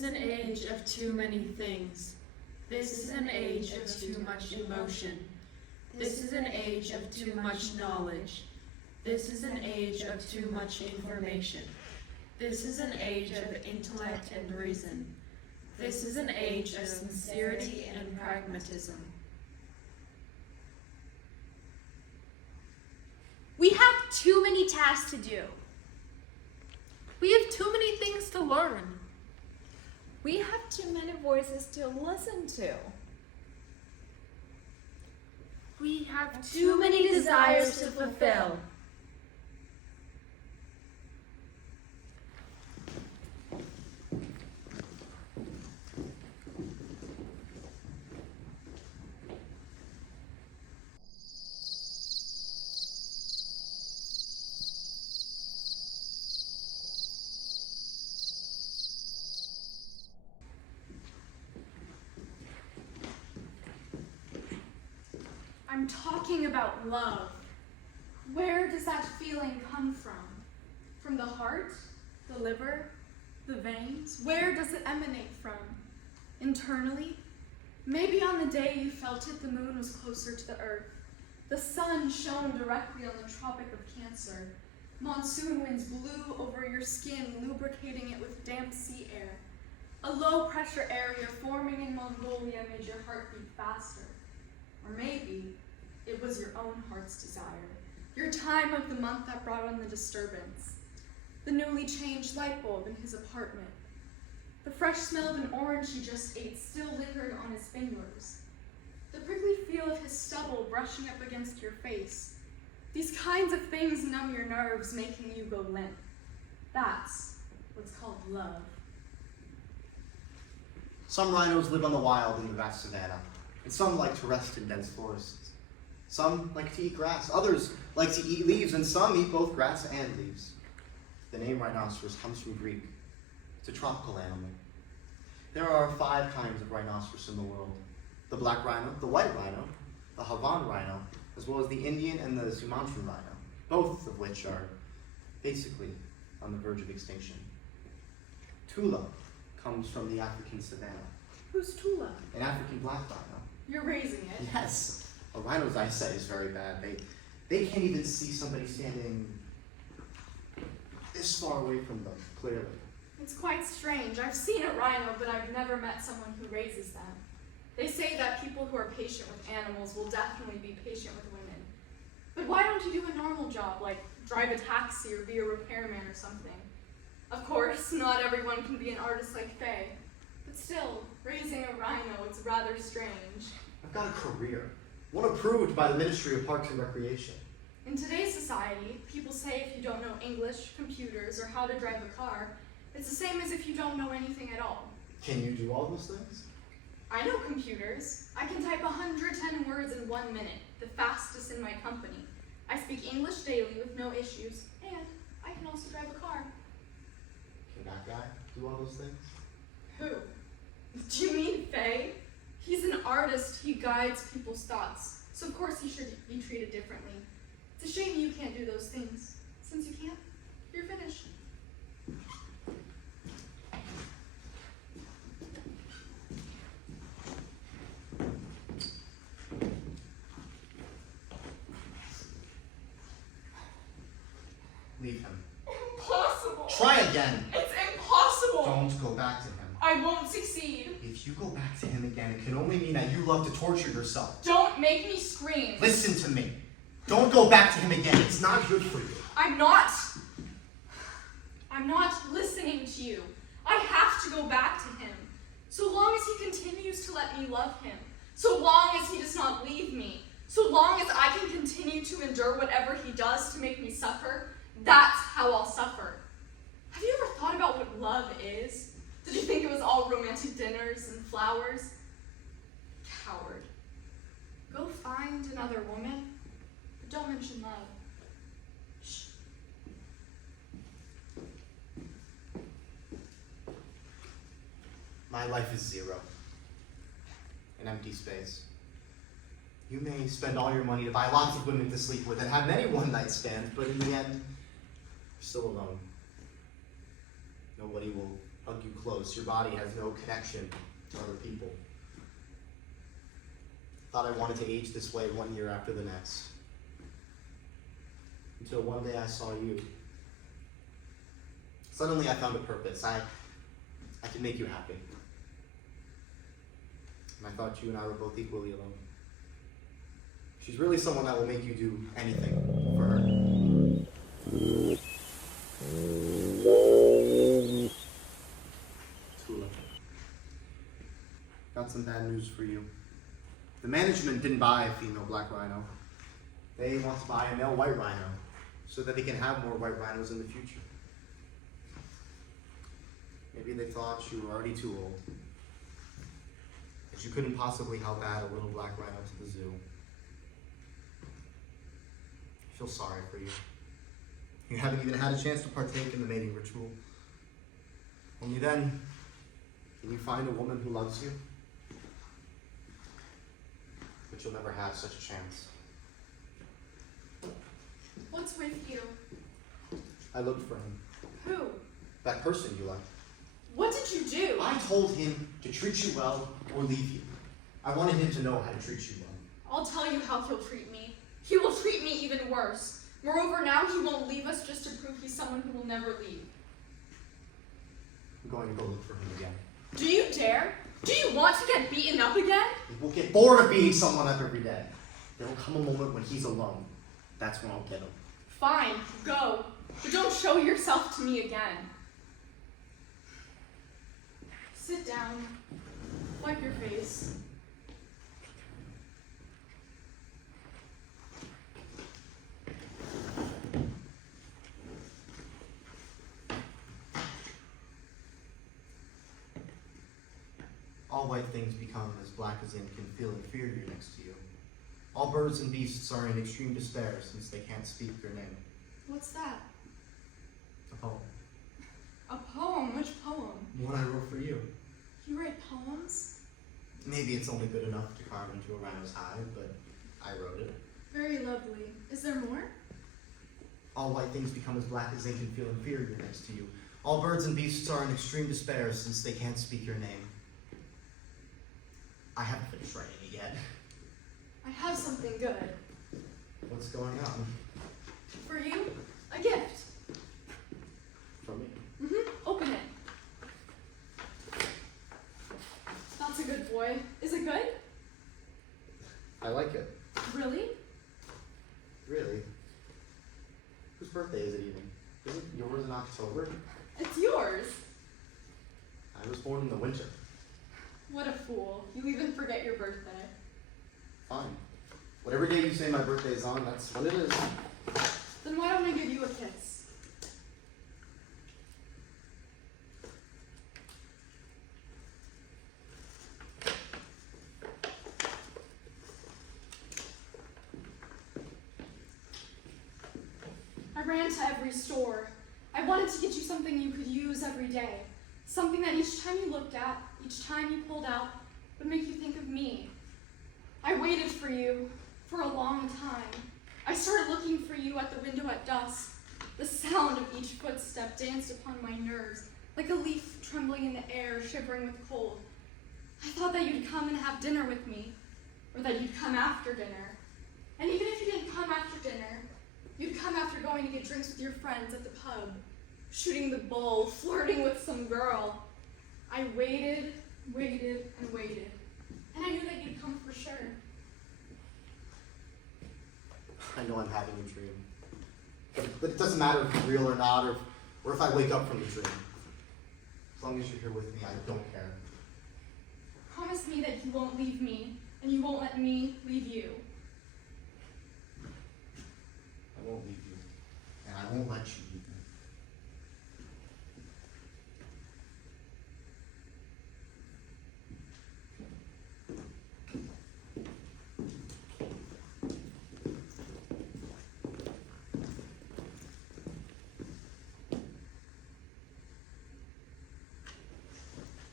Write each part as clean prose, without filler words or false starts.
is an age of too many things. This is an age of too much emotion. This is an age of too much knowledge. This is an age of too much information. This is an age of intellect and reason. This is an age of sincerity and pragmatism. We have too many tasks to do. We have too many things to learn. We have too many voices to listen to. We have Too many desires to fulfill. I'm talking about love. Where does that feeling come from? From the heart, the liver, the veins? Where does it emanate from? Internally? Maybe on the day you felt it, the moon was closer to the earth. The sun shone directly on the Tropic of Cancer. Monsoon winds blew over your skin, lubricating it with damp sea air. A low-pressure area forming in Mongolia made your heart beat faster. Or maybe it was your own heart's desire, your time of the month that brought on the disturbance. The newly changed light bulb in his apartment. The fresh smell of an orange he just ate still lingered on his fingers. The prickly feel of his stubble brushing up against your face. These kinds of things numb your nerves, making you go limp. That's what's called love. Some rhinos live on the wild in the vast savanna, and some like to rest in dense forests. Some like to eat grass, others like to eat leaves, and some eat both grass and leaves. The name rhinoceros comes from Greek. It's a tropical animal. There are 5 kinds of rhinoceros in the world: the black rhino, the white rhino, the Havan rhino, as well as the Indian and the Sumatran rhino, both of which are basically on the verge of extinction. Tula comes from the African savanna. Who's Tula? An African black rhino. You're raising it. Yes. A rhino's eyesight is very bad. They can't even see somebody standing this far away from them, clearly. It's quite strange. I've seen a rhino, but I've never met someone who raises them. They say that people who are patient with animals will definitely be patient with women. But why don't you do a normal job, like drive a taxi or be a repairman or something? Of course, not everyone can be an artist like Faye. But still, raising a rhino, it's rather strange. I've got a career, one approved by the Ministry of Parks and Recreation. In today's society, people say if you don't know English, computers, or how to drive a car, it's the same as if you don't know anything at all. Can you do all those things? I know computers. I can type 110 words in 1 minute, the fastest in my company. I speak English daily with no issues, and I can also drive a car. Can that guy do all those things? Who? Do you mean Faye? He's an artist. He guides people's thoughts, so of course he should be treated differently. It's a shame you can't do those things. Since you can't, you're finished. Leave him. Impossible! Try again. It's impossible! Don't go back to him. I won't succeed. If you go back to him again, it can only mean that you love to torture yourself. Don't make me scream. Listen to me. Don't go back to him again. It's not good for you. I'm not listening to you. I have to go back to him. So long as he continues to let me love him. So long as he does not leave me. So long as I can continue to endure whatever he does to make me suffer. That's how I'll suffer. Have you ever thought about what love is? Did you think it was all romantic dinners and flowers? Coward. Go find another woman, but don't mention love. Shh. My life is zero. An empty space. You may spend all your money to buy lots of women to sleep with and have many one-night stands, but in the end, you're still alone. Nobody will hug you close. Your body has no connection to other people. Thought I wanted to age this way 1 year after the next. Until one day I saw you. Suddenly I found a purpose. I could make you happy. And I thought you and I were both equally alone. She's really someone that will make you do anything for her. Tula. Got some bad news for you. The management didn't buy a female black rhino. They want to buy a male white rhino so that they can have more white rhinos in the future. Maybe they thought you were already too old. That you couldn't possibly help add a little black rhino to the zoo. I feel sorry for you. You haven't even had a chance to partake in the mating ritual. Only then can you find a woman who loves you. But you'll never have such a chance. What's with you? I looked for him. Who? That person you like. What did you do? I told him to treat you well or leave you. I wanted him to know how to treat you well. I'll tell you how he'll treat me. He will treat me even worse. Moreover, now he won't leave us just to prove he's someone who will never leave. I'm going to go look for him again. Do you dare? Do you want to get beaten up again? He will get bored of beating someone up every day. There will come a moment when he's alone. That's when I'll get him. Fine, go. But don't show yourself to me again. Sit down. Wipe your face. All white things become as black as ink and feel inferior next to you. All birds and beasts are in extreme despair since they can't speak your name. What's that? A poem. A poem? Which poem? One I wrote for you. You write poems? Maybe it's only good enough to carve into a rhino's hide, but I wrote it. Very lovely. Is there more? All white things become as black as ink and feel inferior next to you. All birds and beasts are in extreme despair since they can't speak your name. I haven't finished writing it yet. I have something good. What's going on? For you, a gift. From me? Open it. That's a good boy. Is it good? I like it. Really? Really? Whose birthday is it even? Isn't yours in October? It's yours. I was born in the winter. What a fool. You even forget your birthday. Fine. Whatever day you say my birthday is on, that's what it is. Then why don't I give you a kiss? I ran to every store. I wanted to get you something you could use every day. Something that each time you looked at, each time you pulled out, would make you think of me. I waited for you for a long time. I started looking for you at the window at dusk. The sound of each footstep danced upon my nerves, like a leaf trembling in the air, shivering with cold. I thought that you'd come and have dinner with me, or that you'd come after dinner. And even if you didn't come after dinner, you'd come after going to get drinks with your friends at the pub, shooting the bull, flirting with some girl. I waited, waited, and waited. And I knew that you'd come for sure. I know I'm having a dream. But it doesn't matter if it's real or not, or if I wake up from the dream. As long as you're here with me, I don't care. Promise me that you won't leave me, and you won't let me leave you. I won't leave you, and I won't let you leave me.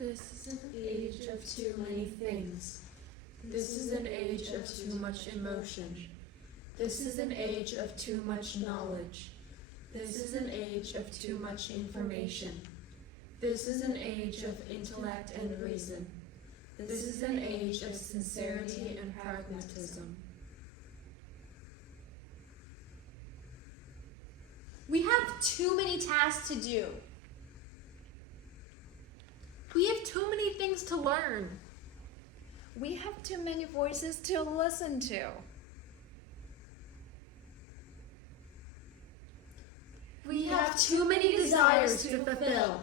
This is an age of too many things. This is an age of too much emotion. This is an age of too much knowledge. This is an age of too much information. This is an age of intellect and reason. This is an age of sincerity and pragmatism. We have too many tasks to do. We have too many things to learn. We have too many voices to listen to. We have too many desires to fulfill.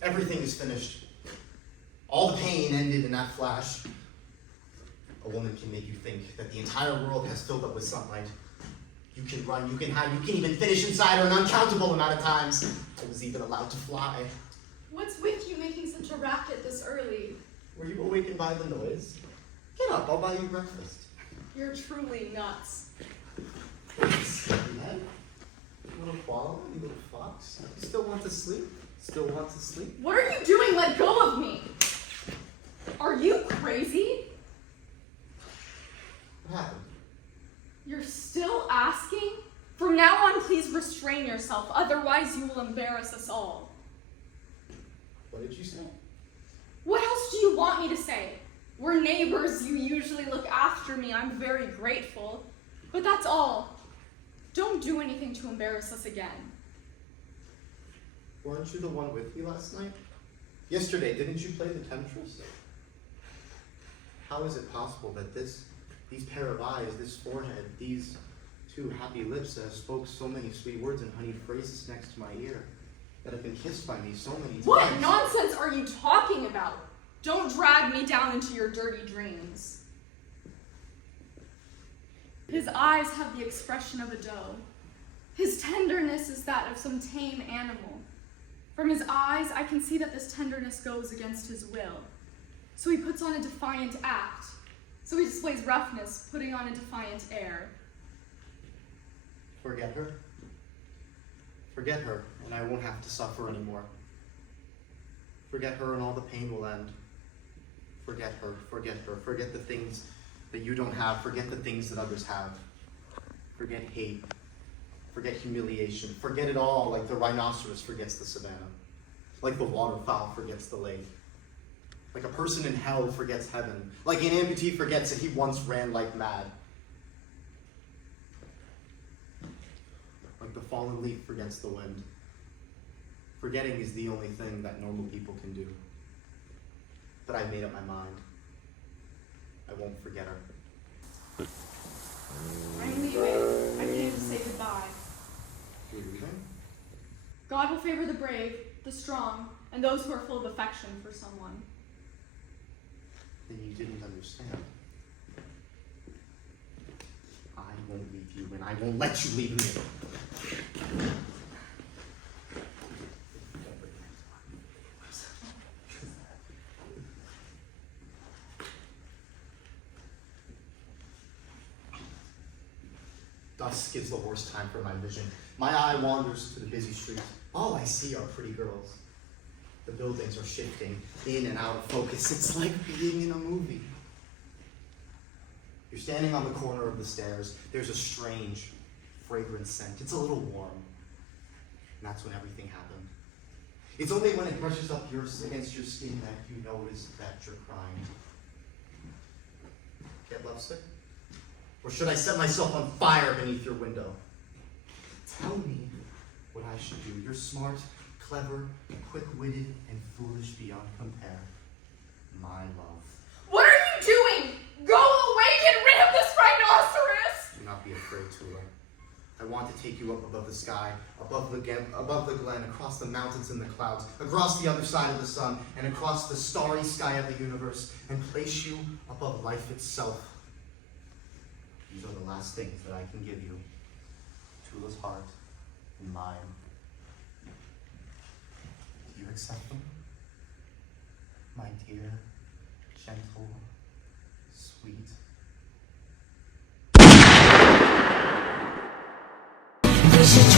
Everything is finished. All the pain ended in that flash. A woman can make you think that the entire world has filled up with sunlight. You can run, you can hide, you can even finish inside her an uncountable amount of times. I was even allowed to fly. What's with you making such a racket this early? Were you awakened by the noise? Get up, I'll buy you breakfast. You're truly nuts. Sleepyhead? Little koala, you little fox. You still want to sleep? Still want to sleep? What are you doing? Let go of me! Are you crazy? What happened? You're still asking? From now on, please restrain yourself, otherwise you will embarrass us all. What did you say? What else do you want me to say? We're neighbors, you usually look after me, I'm very grateful. But that's all. Don't do anything to embarrass us again. Weren't you the one with me last night? Yesterday, didn't you play the temptress? How is it possible that these pair of eyes, this forehead, these two happy lips that have spoke so many sweet words and honeyed phrases next to my ear, that have been kissed by me so many times? What nonsense are you talking about? Don't drag me down into your dirty dreams. His eyes have the expression of a doe. His tenderness is that of some tame animal. From his eyes, I can see that this tenderness goes against his will. So he puts on a defiant act. So he displays roughness, putting on a defiant air. Forget her. Forget her, and I won't have to suffer anymore. Forget her, and all the pain will end. Forget her, forget her. Forget the things that you don't have. Forget the things that others have. Forget hate. Forget humiliation. Forget it all, like the rhinoceros forgets the savannah. Like the waterfowl forgets the lake. Like a person in hell forgets heaven. Like an amputee forgets that he once ran like mad. Like the fallen leaf forgets the wind. Forgetting is the only thing that normal people can do. But I made up my mind. I won't forget her. I'm leaving. I came to say goodbye. You're leaving? God will favor the brave, the strong, and those who are full of affection for someone. Then you didn't understand. I won't leave you, and I won't let you leave me. Dusk is the worst time for my vision. My eye wanders to the busy street. All I see are pretty girls. The buildings are shifting in and out of focus. It's like being in a movie. You're standing on the corner of the stairs. There's a strange, fragrant scent. It's a little warm. And that's when everything happened. It's only when it brushes up against your skin that you notice that you're crying. Get lovesick? Or should I set myself on fire beneath your window? Tell me what I should do. You're smart, clever, quick-witted, and foolish beyond compare. My love. What are you doing? Go away! Get rid of this rhinoceros! Do not be afraid, Tula. I want to take you up above the sky, above the glen, across the mountains and the clouds, across the other side of the sun, and across the starry sky of the universe, and place you above life itself. These are the last things that I can give you. Tula's heart and mine. Do you accept them? My dear, gentle, sweet. This is